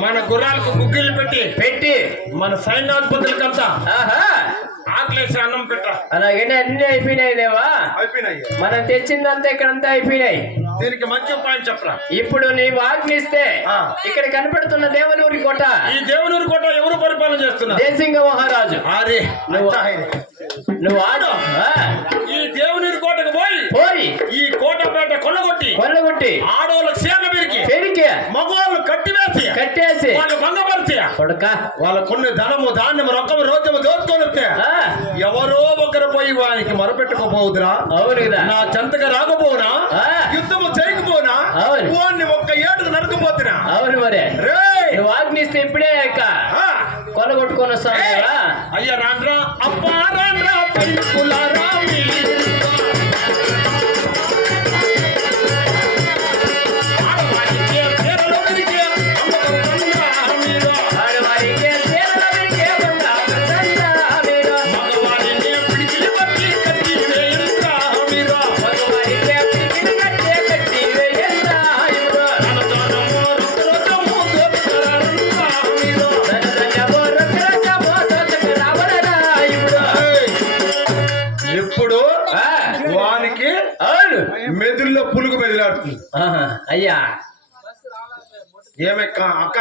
మన గుర్రాలకు గుగ్గిళ్ళు పెట్టి పెట్టి. మన సైన్యాధిపతులకంతా ఆహా. ఆకలేసి అన్నం పెట్ట. అలాగనే అన్ని అయిపోయినాయి దేవా అయిపోయినాయి. మనం తెచ్చిందంతా ఇక్కడంతా అయిపోయినాయి. దీనికి మంచి ఉపాయం చెప్పరా? ఇప్పుడు నీవు ఆజ్ఞిస్తే ఆ. ఇక్కడ కనపడుతున్న దేవునూరి కోట. ఈ దేవునూరు కోట ఎవరు పరిపాలన చేస్తున్నారు? దేశింగ మహారాజు. అరే నువ్వు నువ్వు ఆడు. కోటకు పోయి పోయి ఈ కోటపేట కొల్లగొట్టి కొల్లగొట్టి ఆడవాళ్ళకి సేన పెరిగి పెరిగి మగవాళ్ళు కట్టివేసి కట్టేసి వాళ్ళు భంగపరిచి కొడక వాళ్ళ కొన్ని ధనము ధాన్యము రొక్కము రోజము దోచుకొని వస్తే ఆ, ఎవరో ఒకరు పోయి వానికి మొరపెట్టుకోపోదురా అవును కదా నా చెంతగా రాకపోనా ఆ. యుద్ధము చేయకపోనా అవును. వాడిని ఒక్క ఏడుకు నరకపోతున్నా అవును మరి రే నువ్వు ఆజ్ఞిస్తే ఇప్పుడే ఇక కొల్లగొట్టుకొని వస్తావు కదా అయ్యా రాండ్రా అబ్బా రాండ్రా పైపులారా మీరు. ఇప్పుడు ఆ, వానికి మెదుల్లో పులుగు మెదిలాడుతుంది. అయ్యా. ఏమక్క అక్క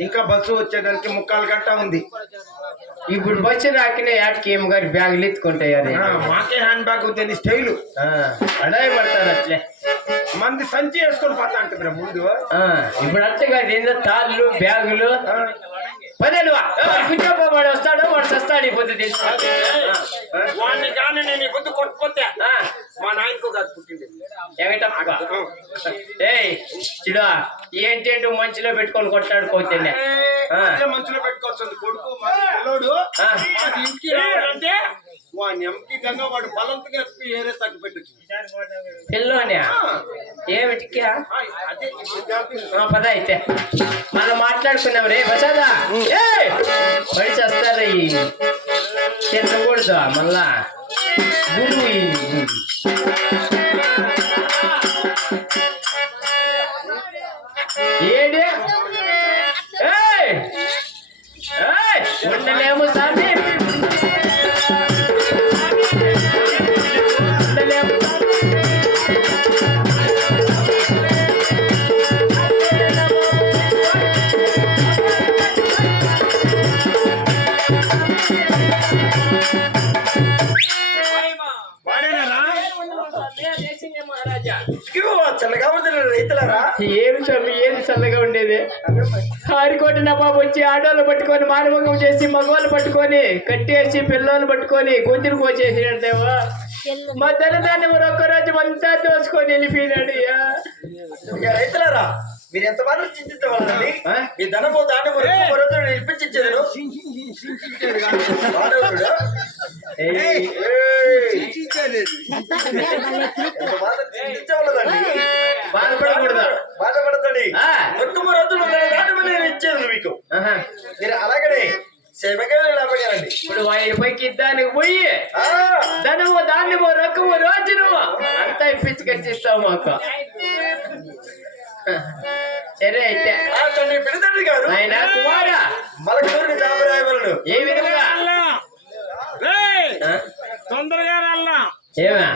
ఇంకా బస్సు వచ్చేదానికి ముక్కాలు గంట ఉంది. ఇప్పుడు బస్సు రాకనే యాటికి ఏం గారి బ్యాగులు ఎత్తుకుంటాయి అది. మాకే హ్యాండ్ బ్యాగ్ ఉంది స్టైలు. అడాయి పడతారు అట్లే. మంది సంచి వేసుకొని పోతా అంటే ముందు. ఆ, ఇప్పుడు అట్టగా ఏందో తాళ్ళు బ్యాగులు. వస్తాడు వాడు సస్తాడు ఈ పొద్దు తీసి. వాడిని కానీ నేను ఈ బుద్ధి కొట్టుకోతే ఆ, మా నాయకు కాదు పుట్టింది. ఎగటప్ప ఏయ్ చిడా ఏంటంటూ మంచిలో పెట్టుకొని కొట్టాడుకోతే అదే మంచులో పెట్టుకోవచ్చు కొడుకు పిల్లోడు. ఇంటికి రావాలంటే వాడిని ఎంకి గంగా వాడు బలంతగా ఎత్తి ఏరే తగ్గి పెట్టచ్చు పిల్లోనే ఏమిటికా అదే పద అయితే. మనం మాట్లాడుకున్నాం రే ప్రసాదా! పడి చేస్తారా ఈ తినకూడదు మళ్ళా. ఈ వచ్చి ఆడవాళ్ళు పట్టుకొని మానవంగం చేసి మగవాళ్ళు పట్టుకొని కట్టేసి పిల్లలు పట్టుకొని గొంతులు కోసేసినాడు దేవా మా తల్లిదండ్రులు మరి ఒక్క రోజు అంతా దోచుకొని వెళ్ళిపోయినాడు. రైతులారా మీరు ఎంత మాత్రం చింతించవాలండి? మీ ధనము దానము ఏయ్, చింతించవలదండి? బాధపడకూడదు. బాధపడతాడు. ఎక్కువ రోజులు నేను ఇచ్చేది మీకు. మీరు అలాగనే సేవగా లాభగానండి ఇప్పుడు ఆయన పైకి దానికి పోయి ధనము దాన్యము రకము రోజును అంతా ఇప్పించుకొచ్చిస్తావు మాకు. సరే అయితే. ఆ తండ్రి పెద్దతండ్రి గారు. ఆయన కుమారా. ఏ విధంగా? తొందరగా ఏమా?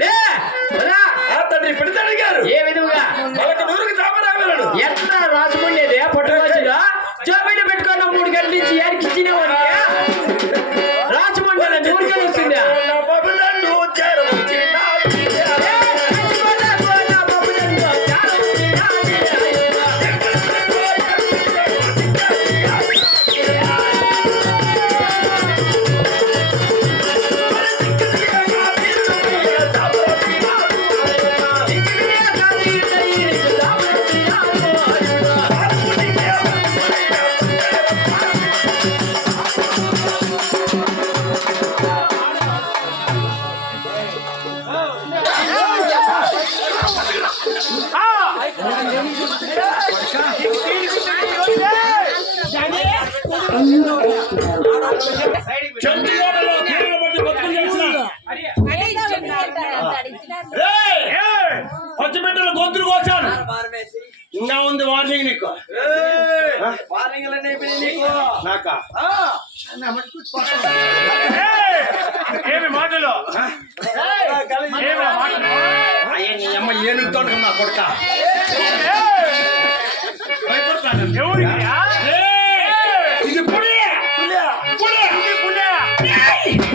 లే తండ్రి పెద్దతండ్రి గారు. ఏ విధంగా? ఏయ్! పచ్చిబిడ్డలు గొంతులు కోసాను ఇంకా ఉంది వార్నింగ్ నీకు నాకా ఏమి మాటలు ఏమి మాటలు అయ్యా నీ అమ్మ ఏనుగుతో నా కొడుక భయపడతాను ఎవరికి ఇది పులి పులి ఏయ్! వాడకు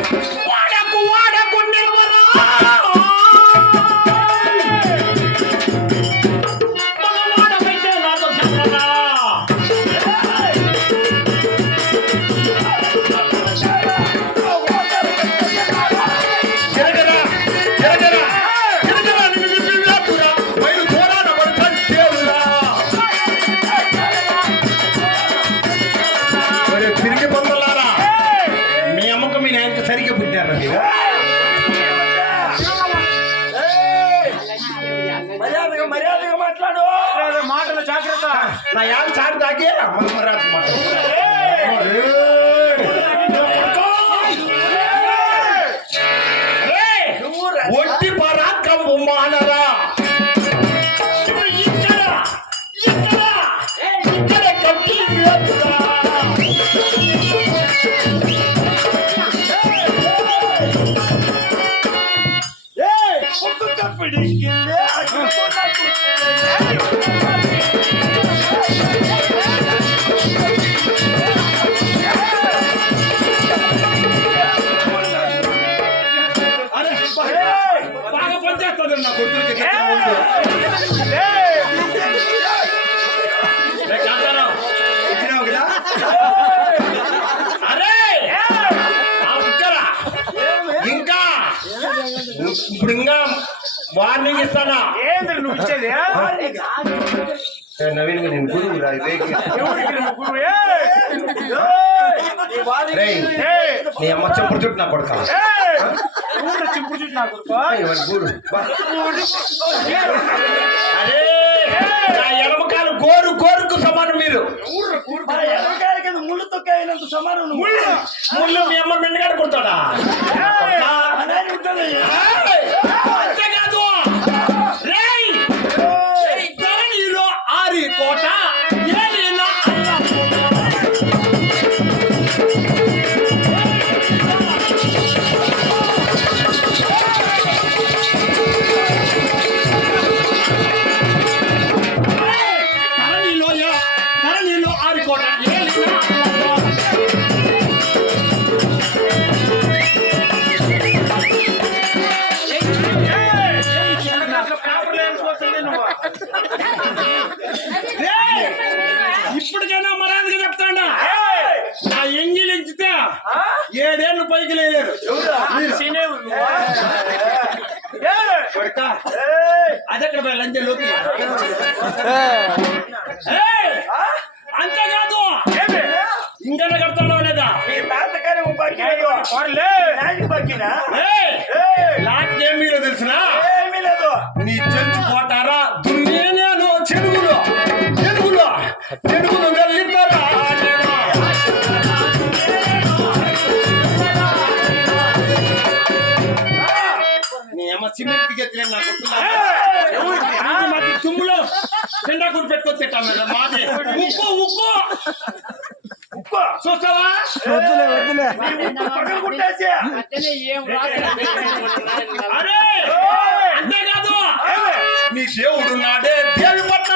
పిడికిలే అగ్గిపుల్లకు. అరే బాగా పనిచేస్తుంది నా కొడుకులకి. ఇంకా ఇంకా వార్నింగ్ ఇస్తానా? ఏంద్ర నువ్వు ఇచ్చేది? నవీన్ నేను గురువు! నీ అమ్మ చెప్పుడు చుట్టూ నా కొడుక? చుట్టూ నా అరే ఎడమకాలు గోరు గోరుకు సమానం మీరు. ముళ్ళు తొక్కాయినంత సమానం నువ్వు. ముళ్ళు? మీ అమ్మ మెండగాడు కొడతాడా? బక్కినాడు. పోన్లే. నాయనకి బక్కినా? ఏయ్! ఏయ్! లాట్ ఏం మీలో తెలిసిన ఏమీ లేదు. నీ చెంచు పోతారా దున్నే నేను చెరువులో చెరువులో చెరువులు వెళ్ళిస్తారా నీ అమ్మ సిమెంట్ గెత్తలే నా కొట్టులా మాది తుమ్ములో జెండా గుర్తు పెట్టుకొని తింటాం కదా మాది ఉక్కు ఉక్కు ఉక్కు చూస్తావా నీ ఉప్పు పగలు కొట్టేసి. అరే అంతేకాదు నీ దేవుడు నాడే దేవి పట్నము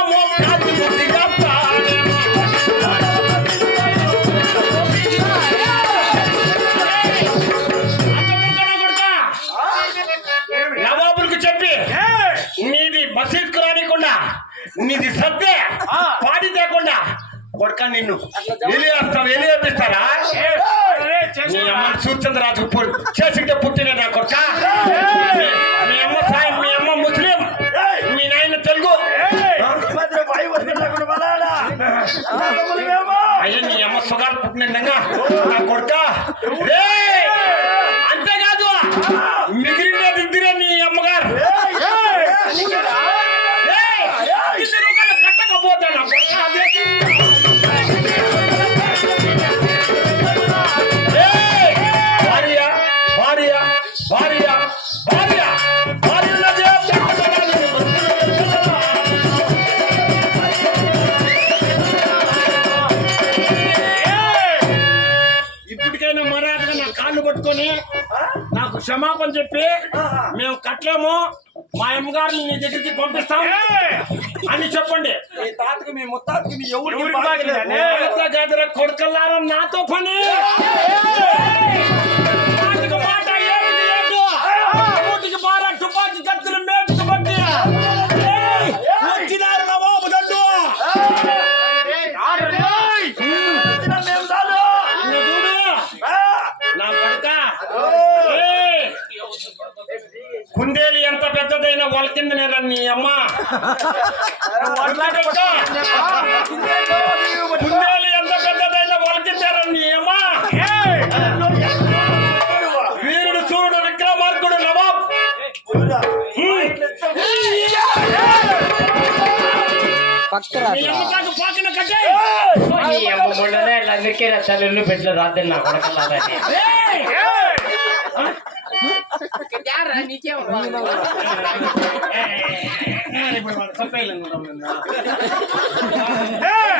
నిన్ను. ఏయ్! అరే, నీ. అమ్మ సూర్చంద్రరాజు చేసింటే పుట్టిన నా కొడుక? మీ- అమ్మ సాయం మీ అమ్మ ముస్లిం! మీ నాయన తెలుగు. అయ్యా నీ అమ్మ సుగాలు పుట్టినంగా నా కొడుక? రే పట్టుకొని నాకు క్షమాపణ చెప్పి మేము కట్టలేము. మా అమ్మగారిని నీ దగ్గరికి పంపిస్తాం అని చెప్పండి. మీ తాతకి మీ ముత్తాతకి మీ కొడుకల్లారా నాతో పని. కుందేలు ఎంత పెద్దదైనా వాళ్ళ కింద నేరా నీ అమ్మ వీరుడు చూడు విక్రమార్కుడు నవాబ్ అందుకే తల్లి పెట్టలు రాద్దని నా కొడకల్లాలని ఇప్పుడు వాడు చంపేయాలనుకుంటాం నిన్ను. ఏమి